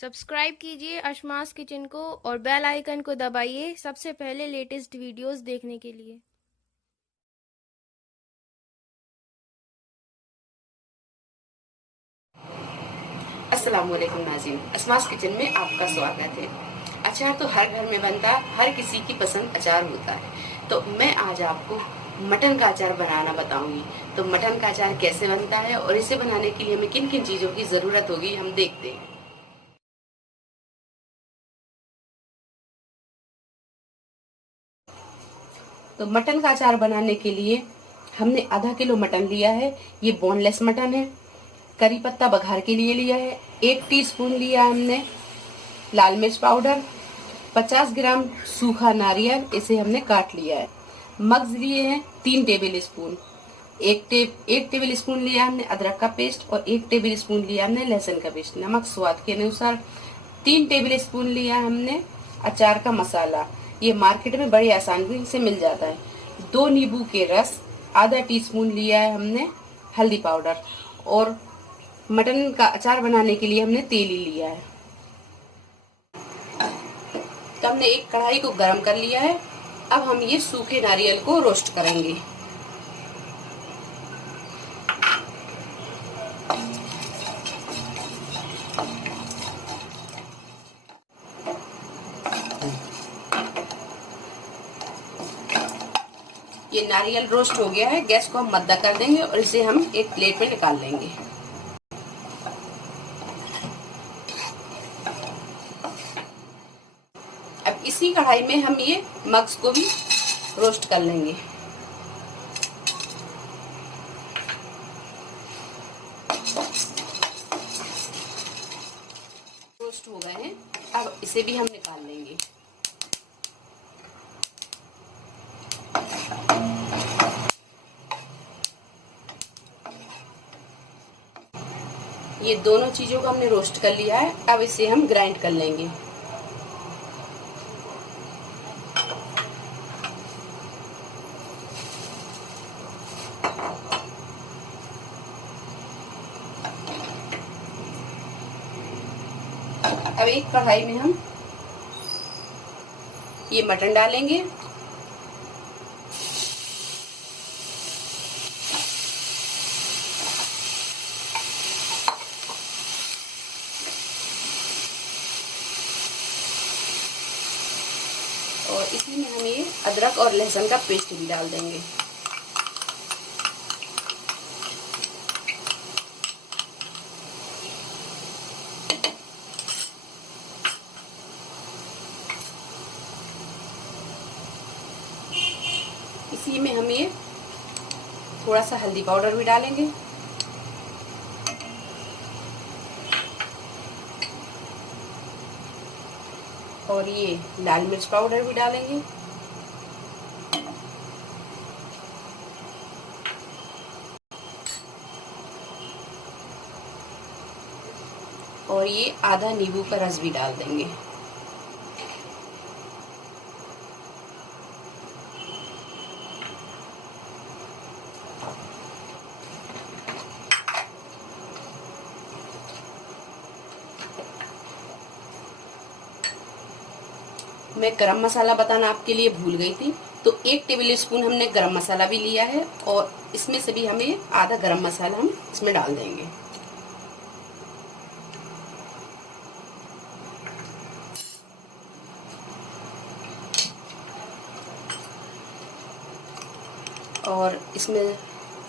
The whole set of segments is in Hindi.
सब्सक्राइब कीजिए अशमास किचन को और बेल आइकन को दबाइए सबसे पहले लेटेस्ट वीडियोस देखने के लिए। अस्सलामुअलैकुम नाज़रीन, असमास किचन में आपका स्वागत है। अचार तो हर घर में बनता, हर किसी की पसंद अचार होता है। तो मैं आज आपको मटन का अचार बनाना बताऊंगी। तो मटन का अचार कैसे बनता है और इसे बनाने के लिए हमें किन किन चीज़ों की ज़रूरत होगी, हम देखते हैं। तो मटन का अचार बनाने के लिए हमने आधा किलो मटन लिया है। ये बोनलेस मटन है। करी पत्ता बघार के लिए लिया है। 1 टीस्पून लिया हमने लाल मिर्च पाउडर। 50 ग्राम सूखा नारियल, इसे हमने काट लिया है। मग्ज लिए हैं 3 टेबल स्पून। एक टेबल स्पून लिया हमने अदरक का पेस्ट और 1 टेबल स्पून लिया हमने लहसुन का पेस्ट। नमक स्वाद के अनुसार। 3 टेबल स्पून लिया हमने अचार का मसाला। ये मार्केट में बड़ी आसानी से मिल जाता है। 2 नींबू के रस। आधा टीस्पून लिया है हमने हल्दी पाउडर। और मटन का अचार बनाने के लिए हमने तेल ही लिया है। तो हमने एक कढ़ाई को गर्म कर लिया है। अब हम ये सूखे नारियल को रोस्ट करेंगे। ये नारियल रोस्ट हो गया है। गैस को हम मद्दा कर देंगे और इसे हम एक प्लेट में निकाल लेंगे। अब इसी कढ़ाई में हम ये मग्स को भी रोस्ट कर लेंगे। रोस्ट हो गए हैं। अब इसे भी हम निकाल लेंगे। ये दोनों चीजों को हमने रोस्ट कर लिया है। अब इसे हम ग्राइंड कर लेंगे। अब एक कढ़ाई में हम ये मटन डालेंगे। और इसी में हम ये अदरक और लहसुन का पेस्ट भी डाल देंगे। इसी में हम ये थोड़ा सा हल्दी पाउडर भी डालेंगे। और ये लाल मिर्च पाउडर भी डालेंगे। और ये आधा नींबू का रस भी डाल देंगे। मैं गरम मसाला बताना आपके लिए भूल गई थी। तो 1 टेबल स्पून हमने गरम मसाला भी लिया है और इसमें से भी हमें आधा गरम मसाला हम इसमें डाल देंगे। और इसमें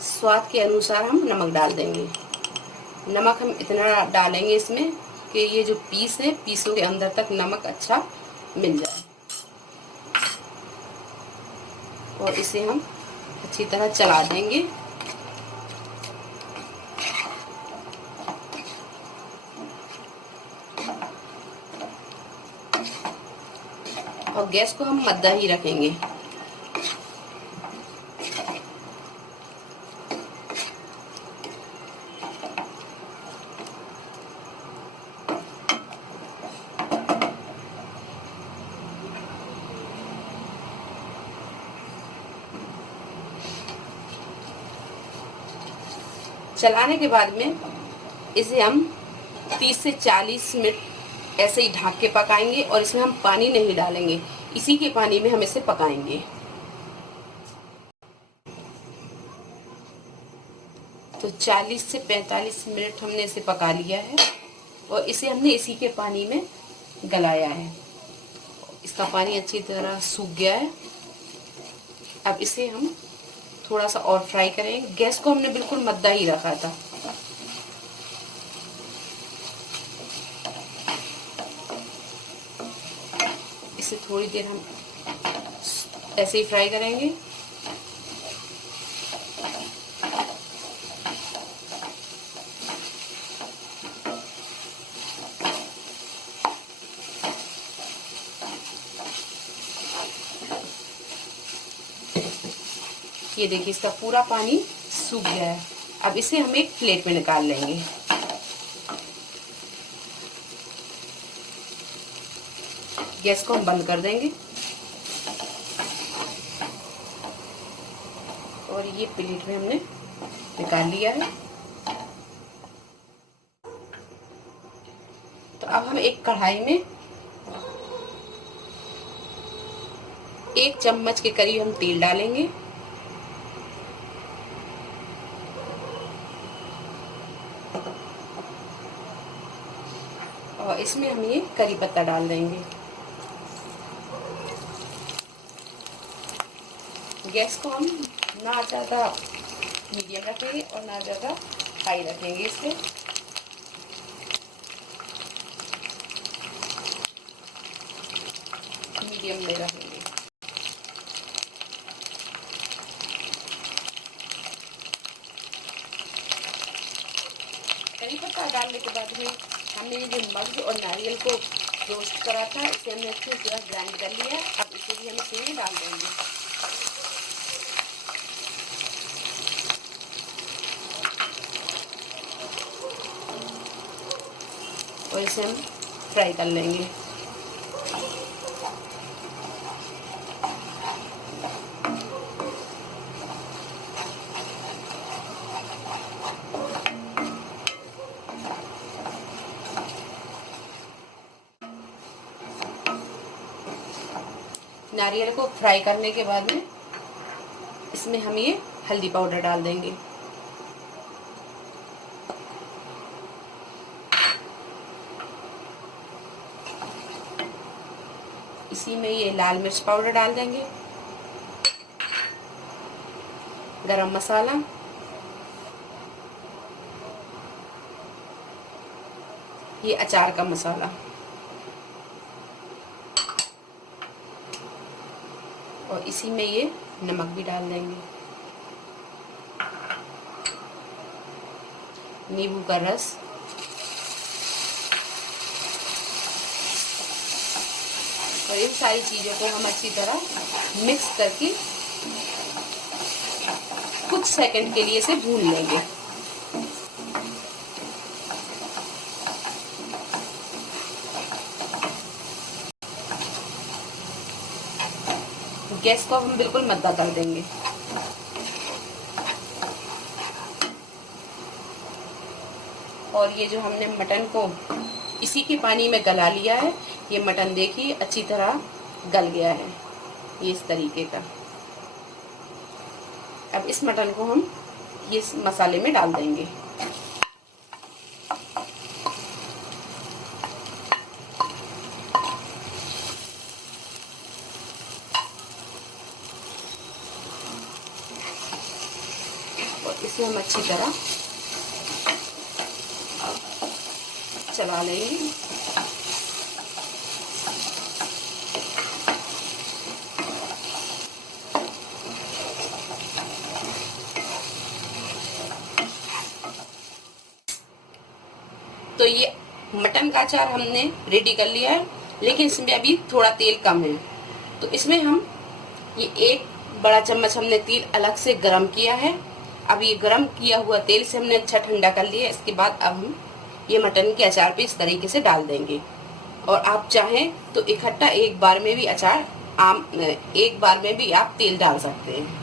स्वाद के अनुसार हम नमक डाल देंगे। नमक हम इतना डालेंगे इसमें कि ये जो पीस है, पीसों के अंदर तक नमक अच्छा मिल जाए। और इसे हम अच्छी तरह चला देंगे। और गैस को हम मद्दा ही रखेंगे। चलाने के बाद में इसे हम 30 से 40 मिनट ऐसे ही ढक के पकाएंगे और इसमें हम पानी नहीं डालेंगे, इसी के पानी में हम इसे पकाएंगे। तो 40 से 45 मिनट हमने इसे पका लिया है और इसे हमने इसी के पानी में गलाया है। इसका पानी अच्छी तरह सूख गया है। अब इसे हम थोड़ा सा और फ्राई करेंगे। गैस को हमने बिल्कुल मद्दा ही रखा था। इसे थोड़ी देर हम ऐसे ही फ्राई करेंगे। ये देखिए इसका पूरा पानी सूख गया है। अब इसे हम एक प्लेट में निकाल लेंगे। गैस को हम बंद कर देंगे और ये प्लेट में हमने निकाल लिया है। तो अब हम एक कढ़ाई में 1 चम्मच के करीब हम तेल डालेंगे। और इसमें हम ये करी पत्ता डाल देंगे। गैस को हम ना ज़्यादा मीडियम रखेंगे और ना ज़्यादा हाई रखेंगे। इसे मीडियम में रखेंगे। करी पत्ता डालने के बाद में हमने ये जो मगज और नारियल को रोस्ट करा था इसे हमने अच्छी तरह ग्राइंड कर लिया। अब इसे भी हम इसमें डाल देंगे। और इसे हम फ्राई कर लेंगे। नारियल को फ्राई करने के बाद में इसमें हम ये हल्दी पाउडर डाल देंगे। इसी में ये लाल मिर्च पाउडर डाल देंगे, गरम मसाला, ये अचार का मसाला और इसी में ये नमक भी डाल देंगे, नींबू का रस और इन सारी चीज़ों को हम अच्छी तरह मिक्स करके कुछ सेकंड के लिए इसे भून लेंगे। गैस को हम बिल्कुल मद्दा कर देंगे। और ये जो हमने मटन को इसी के पानी में गला लिया है, ये मटन देखिए अच्छी तरह गल गया है, ये इस तरीके का। अब इस मटन को हम ये मसाले में डाल देंगे। और इसे हम अच्छी तरह चला लेंगे। तो ये मटन का अचार हमने रेडी कर लिया है, लेकिन इसमें अभी थोड़ा तेल कम है। तो इसमें हम ये 1 बड़ा चम्मच हमने तेल अलग से गरम किया है। अब ये गरम किया हुआ तेल से हमने अच्छा ठंडा कर लिया। इसके बाद अब हम ये मटन के अचार पे इस तरीके से डाल देंगे। और आप चाहें तो इकट्ठा एक बार में भी एक बार में भी आप तेल डाल सकते हैं।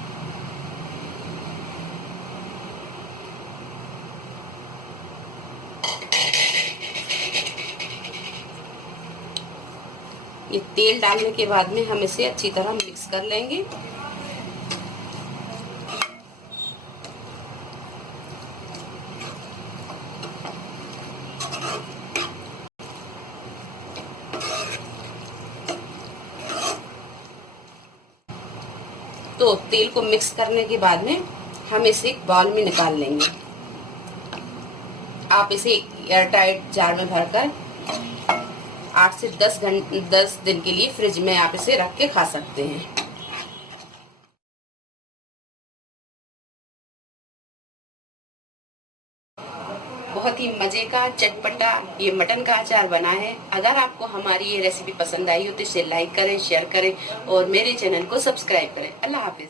ये तेल डालने के बाद में हम इसे अच्छी तरह मिक्स कर लेंगे। तो तेल को मिक्स करने के बाद में हम इसे एक बाउल में निकाल लेंगे। आप इसे एयर टाइट जार में भरकर 8 से 10 दिन के लिए फ्रिज में आप इसे रख के खा सकते हैं। बहुत ही मजे का चटपटा ये मटन का अचार बना है। अगर आपको हमारी ये रेसिपी पसंद आई हो तो इसे लाइक करें, शेयर करें और मेरे चैनल को सब्सक्राइब करें। अल्लाह हाफिज।